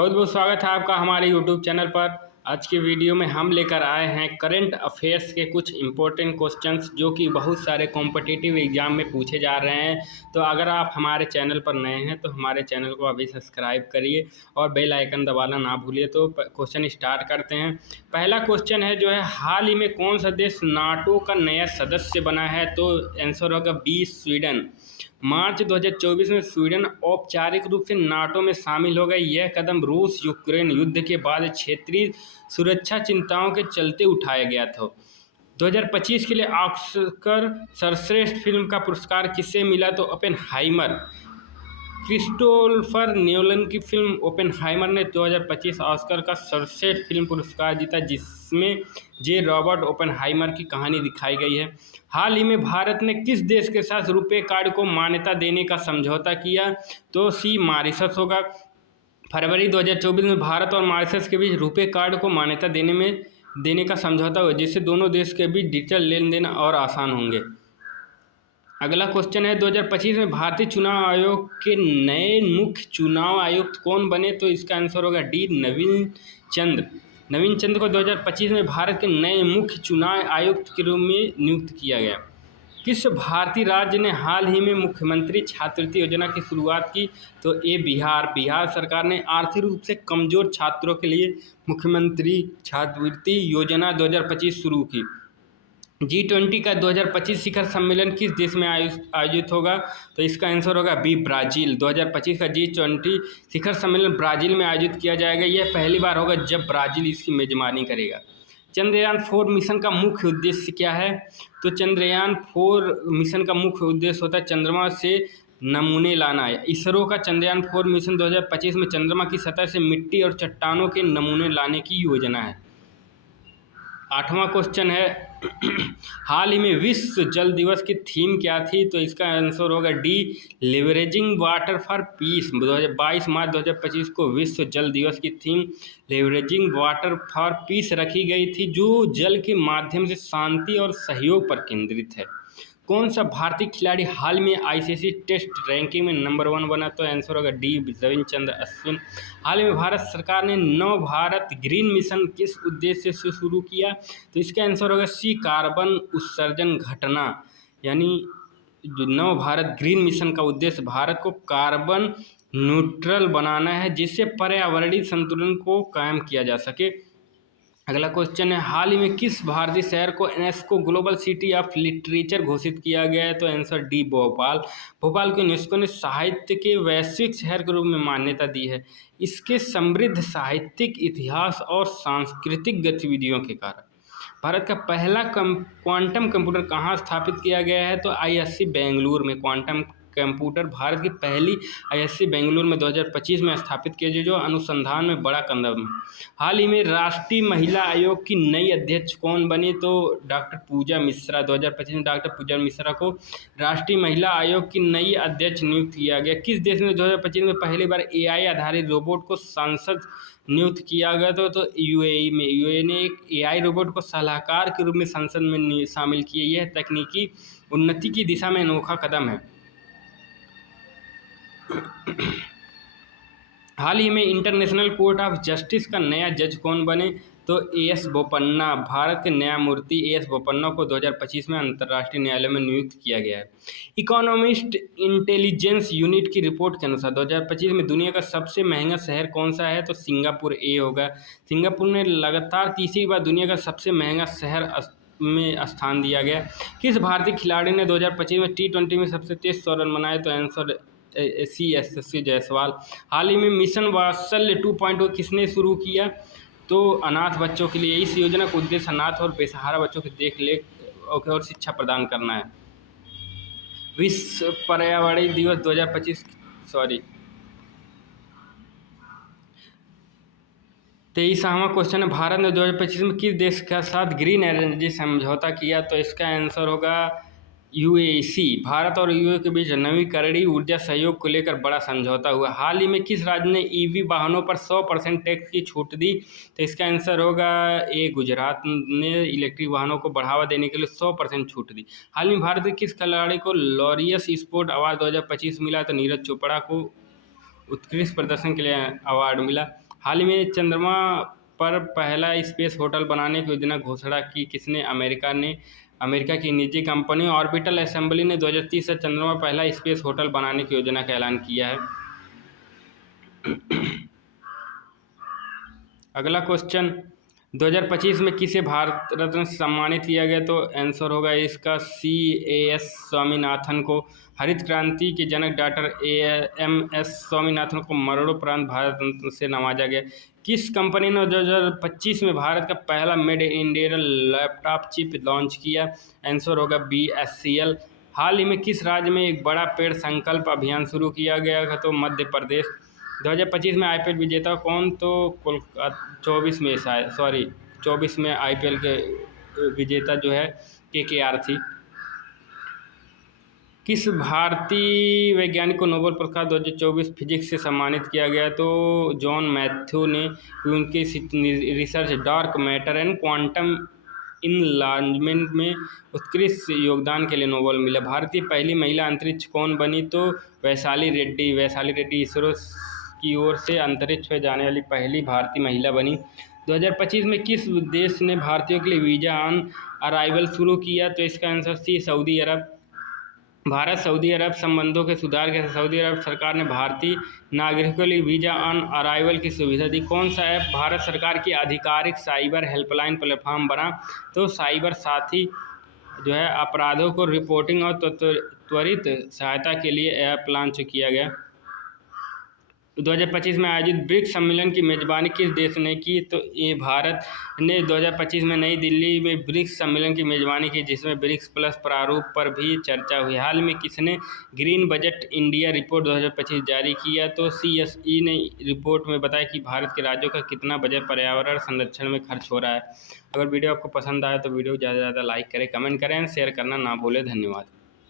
बहुत बहुत स्वागत है आपका हमारे यूट्यूब चैनल पर। आज की वीडियो में हम लेकर आए हैं करंट अफेयर्स के कुछ इम्पोर्टेंट क्वेश्चंस जो कि बहुत सारे कॉम्पिटिटिव एग्जाम में पूछे जा रहे हैं। तो अगर आप हमारे चैनल पर नए हैं तो हमारे चैनल को अभी सब्सक्राइब करिए और बेल आइकन दबाना ना भूलिए। तो क्वेश्चन स्टार्ट करते हैं। पहला क्वेश्चन है जो है, हाल ही में कौन सा देश नाटो का नया सदस्य बना है? तो आंसर होगा बी, स्वीडन। मार्च 2024 में स्वीडन औपचारिक रूप से नाटो में शामिल हो गया। यह कदम रूस यूक्रेन युद्ध के बाद क्षेत्रीय सुरक्षा चिंताओं के चलते उठाया गया था। 2025 के लिए ऑस्कर सर्वश्रेष्ठ फिल्म का पुरस्कार किसे मिला? तो ओपेनहाइमर। क्रिस्टोफर नोलन की फिल्म ओपेनहाइमर ने 2025 ऑस्कर का सर्वश्रेष्ठ फिल्म पुरस्कार जीता, जिसमें जे रॉबर्ट ओपेनहाइमर की कहानी दिखाई गई है। हाल ही में भारत ने किस देश के साथ रुपे कार्ड को मान्यता देने का समझौता किया? तो सी, मॉरिशस होगा। फरवरी 2024 में भारत और मॉरिशस के बीच रुपे कार्ड को मान्यता देने का समझौता हुआ, जिससे दोनों देश के बीच डिजिटल लेन देन और आसान होंगे। अगला क्वेश्चन है, 2025 में भारतीय चुनाव आयोग के नए मुख्य चुनाव आयुक्त कौन बने? तो इसका आंसर होगा डी, नवीन चंद्र। नवीन चंद्र को 2025 में भारत के नए मुख्य चुनाव आयुक्त के रूप में नियुक्त किया गया। किस भारतीय राज्य ने हाल ही में मुख्यमंत्री छात्रवृत्ति योजना की शुरुआत की? तो ए, बिहार। बिहार सरकार ने आर्थिक रूप से कमजोर छात्रों के लिए मुख्यमंत्री छात्रवृत्ति योजना 2025 शुरू की। G20 का 2025 शिखर सम्मेलन किस देश में आयोजित होगा? तो इसका आंसर होगा बी, ब्राज़ील। 2025 का G20 शिखर सम्मेलन ब्राज़ील में आयोजित किया जाएगा। यह पहली बार होगा जब ब्राज़ील इसकी मेजबानी करेगा। चंद्रयान 4 मिशन का मुख्य उद्देश्य क्या है? तो चंद्रयान 4 मिशन का मुख्य उद्देश्य होता है चंद्रमा से नमूने लाना है। इसरो का चंद्रयान 4 मिशन 2025 में चंद्रमा की सतह से मिट्टी और चट्टानों के नमूने लाने की योजना है। 8वां क्वेश्चन है, हाल ही में विश्व जल दिवस की थीम क्या थी? तो इसका आंसर होगा D, leveraging water for piece. 22 मार्च 2025 को विश्व जल दिवस की theme leveraging water for piece रखी गई थी, जो जल के माध्यम से शांति और सहयोग पर केंद्रित है। कौन सा भारतीय खिलाड़ी हाल में आईसीसी टेस्ट रैंकिंग में नंबर 1 बना? तो आंसर होगा डी, रविचंद्रन अश्विन। हाल ही में भारत सरकार ने नव भारत ग्रीन मिशन किस उद्देश्य से शुरू किया? तो इसका आंसर होगा सी, कार्बन उत्सर्जन घटना। यानी नव भारत ग्रीन मिशन का उद्देश्य भारत को कार्बन न्यूट्रल बनाना है, जिससे पर्यावरणीय संतुलन को कायम किया जा सके। अगला क्वेश्चन है, हाल ही में किस भारतीय शहर को UNESCO global city of literature घोषित किया गया है? तो आंसर डी, भोपाल। भोपाल को यूनेस्को ने साहित्य के वैश्विक शहर के रूप में मान्यता दी है, इसके समृद्ध साहित्यिक इतिहास और सांस्कृतिक गतिविधियों के कारण। भारत का पहला क्वांटम कंप्यूटर कहाँ स्थापित किया गया है? तो आईआईएससी बेंगलुरु में। क्वांटम कंप्यूटर भारत की पहली आईआईएससी बेंगलुरु में 2025 में स्थापित किया, जो अनुसंधान में बड़ा कदम है। हाल ही में राष्ट्रीय महिला आयोग की नई अध्यक्ष कौन बनी? तो डॉक्टर पूजा मिश्रा। 2025 में डॉक्टर पूजा मिश्रा को राष्ट्रीय महिला आयोग की नई अध्यक्ष नियुक्त किया गया। किस देश में 2025 में पहली बार एआई आधारित रोबोट को सांसद नियुक्त किया गया? तो यूएई में। यूएई ने एक एआई रोबोट को सलाहकार के रूप में संसद में शामिल किया। यह तकनीकी उन्नति की दिशा में अनोखा कदम है। हाल ही में इंटरनेशनल कोर्ट ऑफ जस्टिस का नया जज कौन बने? तो एएस बोपन्ना। भारत के न्यायमूर्ति एएस बोपन्ना को 2025 में अंतर्राष्ट्रीय न्यायालय में नियुक्त किया गया है। इकोनॉमिस्ट इंटेलिजेंस यूनिट की रिपोर्ट के अनुसार 2025 में दुनिया का सबसे महंगा शहर कौन सा है? तो सिंगापुर ए होगा। सिंगापुर ने लगातार तीसरी बार दुनिया का सबसे महंगा शहर में स्थान दिया गया। किस भारतीय खिलाड़ी ने 2025 में T20 में सबसे तेज 100 रन बनाए? तो आंसर यशस्वी जायसवाल। हाल ही में मिशन वात्सल्य 2.0 किसने शुरू किया? तो अनाथ बच्चों के लिए। इस योजना का उद्देश्य अनाथ और बेसहारा बच्चों की देखरेख और शिक्षा प्रदान करना है। विश्व पर्यावरण दिवस 2025 23वां क्वेश्चन है, भारत ने 2025 में किस देश के साथ ग्रीन एनर्जी समझौता किया? तो इसका आंसर होगा यूएसी। भारत और यूए के बीच नवीकरणीय ऊर्जा सहयोग को लेकर बड़ा समझौता हुआ। हाल ही में किस राज्य ने ईवी वाहनों पर 100% टैक्स की छूट दी? तो इसका आंसर होगा ए, गुजरात ने इलेक्ट्रिक वाहनों को बढ़ावा देने के लिए 100% छूट दी। हाल ही में भारत के किस खिलाड़ी को लॉरियस स्पोर्ट अवार्ड 2025 मिला? तो नीरज चोपड़ा को उत्कृष्ट प्रदर्शन के लिए अवार्ड मिला। हाल ही में चंद्रमा पर पहला स्पेस होटल बनाने की योजना घोषणा की किसने? अमेरिका की निजी कंपनी ऑर्बिटल असेंबली ने 2030 से चंद्रमा पर पहला स्पेस होटल बनाने की योजना का ऐलान किया है। अगला क्वेश्चन, 2025 में किसे भारत रत्न से सम्मानित किया गया? तो आंसर होगा इसका CAS स्वामीनाथन को। हरित क्रांति के जनक डॉक्टर AM.S. स्वामीनाथन को मरणोपरांत भारत रत्न से नवाजा गया। किस कंपनी ने 2025 में भारत का पहला made in India laptop chip launch किया? आंसर होगा BSCL। हाल ही में किस राज्य में एक बड़ा पेड़ संकल्प अभियान शुरू किया गया था? तो मध्य प्रदेश। 2025 में IPL विजेता कौन? तो कोलकाता 24 में IPL के विजेता जो है KKR थी। किस भारतीय वैज्ञानिक को नोबेल पुरस्कार 2024 फिजिक्स से सम्मानित किया गया? तो जॉन मैथ्यू ने उनके research dark matter and quantum enlargement में उत्कृष्ट योगदान के लिए नोबेल मिला। भारतीय पहली महिला अंतरिक्ष कौन बनी? तो वैशाली रेड्डी इसरो की ओर से अंतरिक्ष में जाने वाली पहली भारतीय महिला बनी। 2025 में किस देश ने भारतीयों के लिए वीज़ा ऑन अराइवल शुरू किया? तो इसका आंसर सी सऊदी अरब। भारत सऊदी अरब संबंधों के सुधार के सऊदी अरब सरकार ने भारतीय नागरिकों के लिए वीज़ा ऑन अराइवल की सुविधा दी। कौन सा ऐप भारत सरकार की आधिकारिक साइबर हेल्पलाइन प्लेटफॉर्म बना? तो साइबर साथी जो है अपराधों को रिपोर्टिंग और त्वरित सहायता के लिए ऐप लॉन्च किया गया। 2025 में आयोजित ब्रिक्स सम्मेलन की मेजबानी किस देश ने की? तो ये भारत ने 2025 में नई दिल्ली में ब्रिक्स सम्मेलन की मेजबानी की, जिसमें ब्रिक्स प्लस प्रारूप पर भी चर्चा हुई। हाल में किसने ग्रीन बजट इंडिया रिपोर्ट 2025 जारी किया? तो CSE ने रिपोर्ट में बताया कि भारत के राज्यों का कितना बजट पर्यावरण संरक्षण में खर्च हो रहा है। अगर वीडियो आपको पसंद आया तो वीडियो को ज़्यादा से ज़्यादा लाइक करें, कमेंट करें, शेयर करना ना भूलें। धन्यवाद।